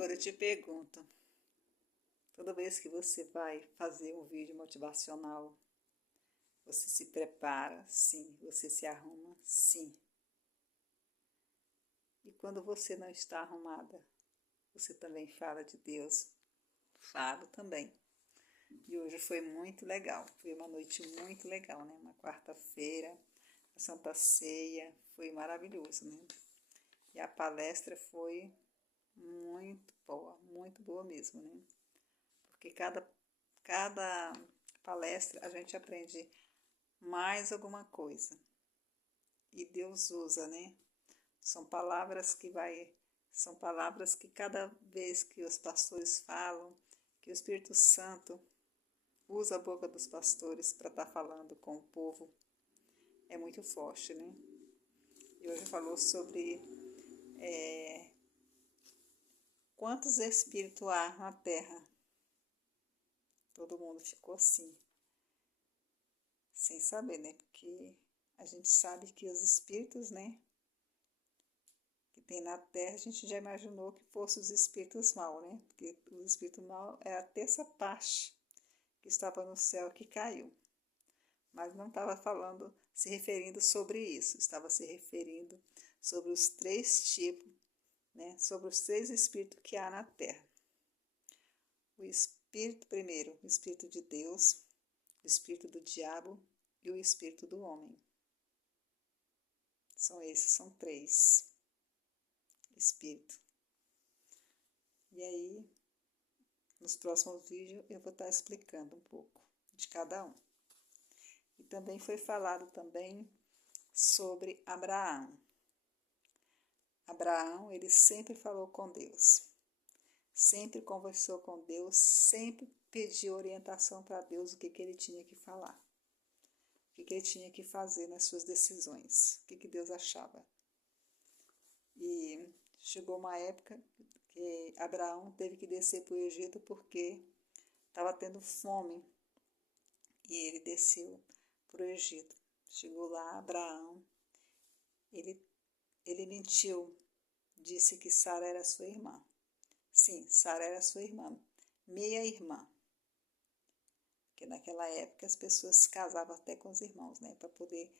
Agora eu te pergunto, toda vez que você vai fazer um vídeo motivacional, você se prepara? Sim. Você se arruma? Sim. E quando você não está arrumada, você também fala de Deus? Falo também. E hoje foi muito legal, foi uma noite muito legal, né? Uma quarta-feira, a Santa Ceia, foi maravilhoso, né? E a palestra foi muito boa mesmo, né? Porque cada palestra a gente aprende mais alguma coisa. E Deus usa, né? São palavras que cada vez que os pastores falam, que o Espírito Santo usa a boca dos pastores para estar falando com o povo, é muito forte, né? E hoje falou sobre quantos espíritos há na Terra. Todo mundo ficou assim, sem saber, né? Porque a gente sabe que os espíritos, né, que tem na Terra, a gente já imaginou que fossem os espíritos maus, né? Porque o espírito mau é a terça parte que estava no céu que caiu. Mas não estava falando, se referindo sobre isso, estava se referindo sobre os três tipos, né? Sobre os três espíritos que há na Terra. O espírito primeiro, o espírito de Deus, o espírito do diabo e o espírito do homem. São três espíritos. E aí, nos próximos vídeos, eu vou estar explicando um pouco de cada um. E também foi falado também sobre Abraão. Abraão, ele sempre falou com Deus. Sempre conversou com Deus, sempre pediu orientação para Deus o que ele tinha que falar. O que ele tinha que fazer nas suas decisões. O que Deus achava. E chegou uma época que Abraão teve que descer para o Egito porque estava tendo fome. E ele desceu para o Egito. Chegou lá, Abraão, ele mentiu, disse que Sara era sua irmã. Sim, Sara era sua irmã, meia-irmã. Porque naquela época as pessoas se casavam até com os irmãos, né? Para poder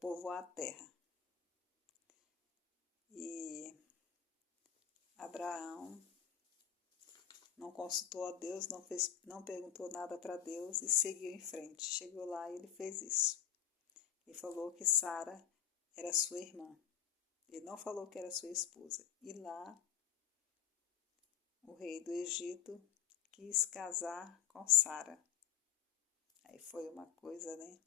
povoar a terra. E Abraão não consultou a Deus, não perguntou nada para Deus e seguiu em frente. Chegou lá e ele fez isso. Ele falou que Sara era sua irmã. Ele não falou que era sua esposa. E lá, o rei do Egito quis casar com Sara. Aí foi uma coisa, né?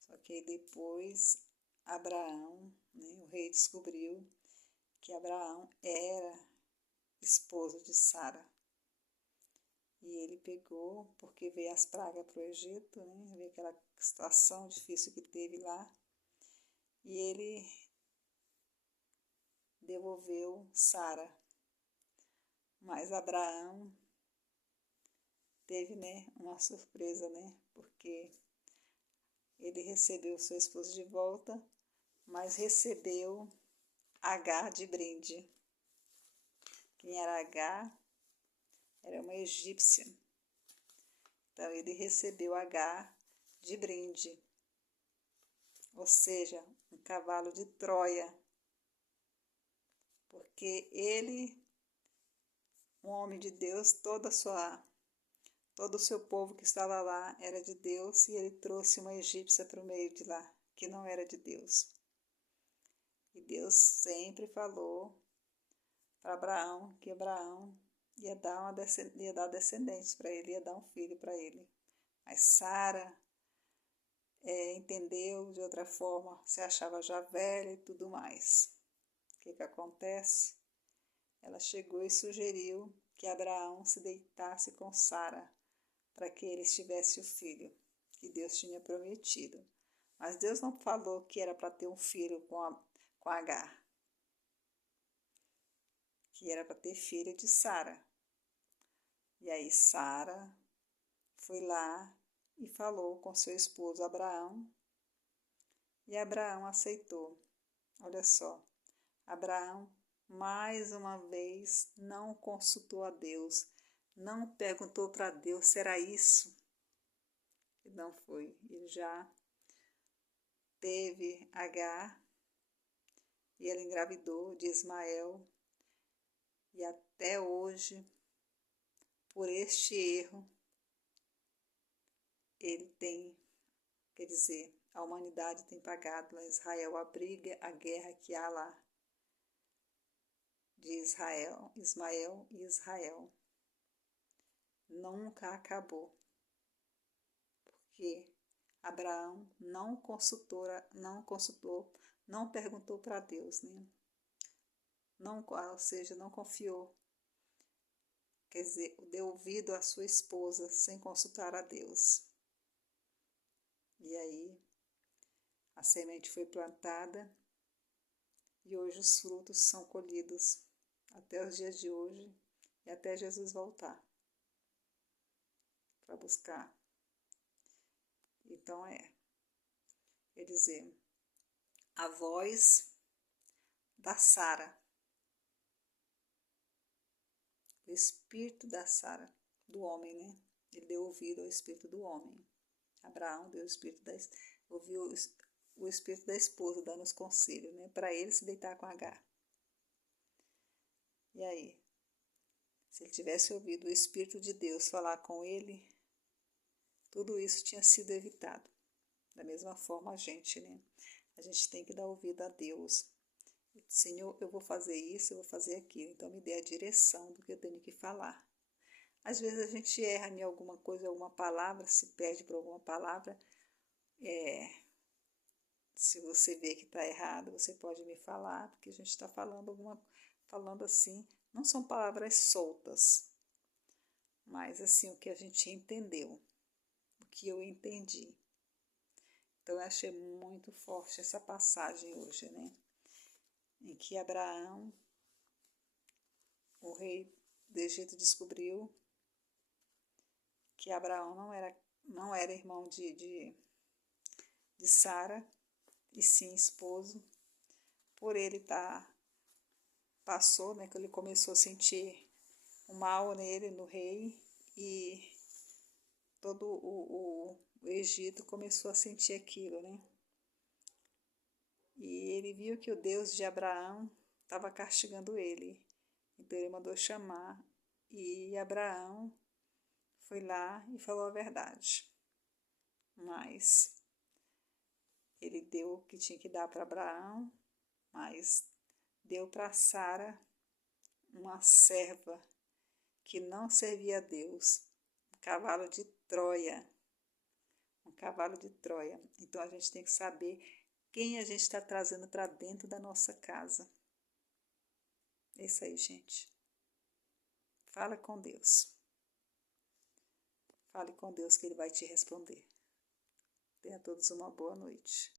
Só que aí depois, Abraão, né, o rei descobriu que Abraão era esposo de Sara. E ele pegou, porque veio as pragas para o Egito, né? Veio aquela situação difícil que teve lá. E ele devolveu Sara. Mas Abraão teve, né, uma surpresa, né? Porque ele recebeu sua esposa de volta, mas recebeu Agar de brinde. Quem era Agar? Era uma egípcia. Então ele recebeu Agar de brinde. Ou seja, um cavalo de Troia. Porque ele, um homem de Deus, todo o seu povo que estava lá era de Deus, e ele trouxe uma egípcia para o meio de lá, que não era de Deus. E Deus sempre falou para Abraão que Abraão ia dar descendentes para ele, ia dar um filho para ele. Mas Sara entendeu de outra forma, se achava já velha e tudo mais. O que acontece? Ela chegou e sugeriu que Abraão se deitasse com Sara para que eles tivessem o filho que Deus tinha prometido. Mas Deus não falou que era para ter um filho com Agar, que era para ter filho de Sara. E aí Sara foi lá e falou com seu esposo Abraão, e Abraão aceitou. Olha só, Abraão mais uma vez, não consultou a Deus, não perguntou para Deus, será isso? E não foi. Ele já teve Agar e ela engravidou de Ismael. E até hoje, por este erro, ele tem, quer dizer, a humanidade tem pagado a Israel a briga, a guerra que há lá de Israel, Ismael e Israel. Nunca acabou, porque Abraão não consultou, não perguntou para Deus, né? Não, ou seja, não confiou, quer dizer, deu ouvido à sua esposa sem consultar a Deus. E aí a semente foi plantada e hoje os frutos são colhidos até os dias de hoje e até Jesus voltar para buscar. Então quer dizer, a voz da Sara, o espírito da Sara, do homem, né? Ele deu ouvido ao espírito do homem. Abraão deu ouviu o espírito da esposa dando os conselhos, né? Para ele se deitar com Agar. E aí, se ele tivesse ouvido o espírito de Deus falar com ele, tudo isso tinha sido evitado. Da mesma forma a gente, né? A gente tem que dar ouvido a Deus. Senhor, eu vou fazer isso, eu vou fazer aquilo. Então me dê a direção do que eu tenho que falar. Às vezes a gente erra em alguma coisa, alguma palavra, se perde por alguma palavra. Se você vê que está errado, você pode me falar, porque a gente está falando assim, não são palavras soltas, mas assim, o que a gente entendeu, o que eu entendi. Então eu achei muito forte essa passagem hoje, né? Em que Abraão, o rei do Egito, descobriu que Abraão não era irmão de Sara, e sim esposo. Por ele passou, né, que ele começou a sentir o mal nele, no rei, e todo o Egito começou a sentir aquilo, né? E ele viu que o Deus de Abraão estava castigando ele. Então ele mandou chamar e Abraão foi lá e falou a verdade. Mas ele deu o que tinha que dar para Abraão, mas deu para Sara uma serva que não servia a Deus, um cavalo de Troia. Um cavalo de Troia. Então a gente tem que saber quem a gente está trazendo para dentro da nossa casa. É isso aí, gente. Fala com Deus. Fale com Deus que Ele vai te responder. Tenha todos uma boa noite.